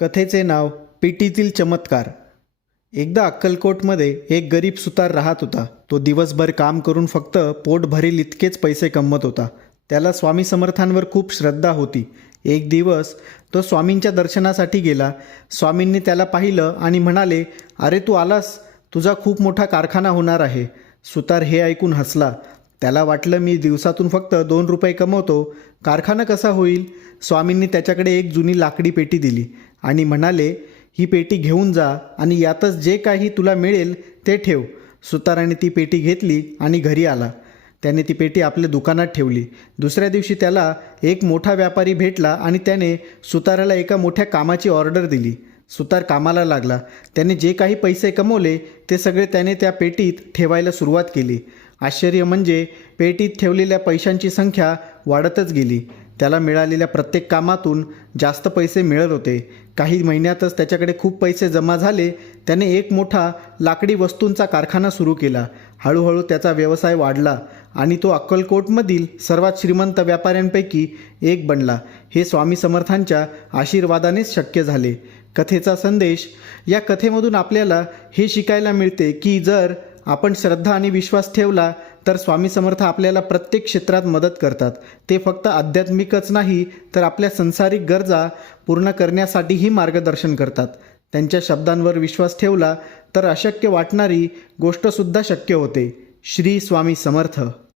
कथेचे नाव पेटीतील चमत्कार. एकदा अक्कलकोटमध्ये एक गरीब सुतार राहत होता. तो दिवसभर काम करून फक्त पोट भरेल इतकेच पैसे कमवत होता. त्याला स्वामी समर्थांवर खूप श्रद्धा होती. एक दिवस तो स्वामींच्या दर्शनासाठी गेला. स्वामींनी त्याला पाहिलं आणि म्हणाले, "अरे तू आलास, तुझा खूप मोठा कारखाना होणार आहे." सुतार हे ऐकून हसला. त्याला वाटलं, मी दिवसातून फक्त 2 रुपये कमवतो, कारखाना कसा होईल? स्वामींनी त्याच्याकडे एक जुनी लाकडी पेटी दिली आणि म्हणाले, "ही पेटी घेऊन जा आणि यातच जे काही तुला मिळेल ते ठेव." सुताराने ती पेटी घेतली आणि घरी आला. त्याने ती पेटी आपल्या दुकानात ठेवली. दुसऱ्या दिवशी त्याला एक मोठा व्यापारी भेटला आणि त्याने सुताराला एका मोठ्या कामाची ऑर्डर दिली. सुतार कामाला लागला. त्याने जे काही पैसे कमवले ते सगळे त्याने त्या पेटीत ठेवायला सुरुवात केली. आश्चर्य म्हणजे पेटीत ठेवलेल्या पैशांची संख्या वाढतच गेली. त्याला मिळालेल्या प्रत्येक कामातून जास्त पैसे मिळत होते. काही महिन्यातच त्याच्याकडे खूप पैसे जमा झाले. त्याने एक मोठा लाकडी वस्तूंचा कारखाना सुरू केला. हळूहळू त्याचा व्यवसाय वाढला आणि तो अक्कलकोटमधील सर्वात श्रीमंत व्यापाऱ्यांपैकी एक बनला. हे स्वामी समर्थांच्या आशीर्वादानेच शक्य झाले. कथेचा संदेश. या कथेमधून आपल्याला हे शिकायला मिळते की जर आपण श्रद्धा आणि विश्वास ठेवला तर स्वामी समर्थ आपल्याला प्रत्येक क्षेत्रात मदत करतात. ते फक्त आध्यात्मिकच नाही तर आपल्या संसारिक गरजा पूर्ण करण्यासाठीही मार्गदर्शन करतात. त्यांच्या शब्दांवर विश्वास ठेवला तर अशक्य वाटणारी गोष्टसुद्धा शक्य होते. श्री स्वामी समर्थ.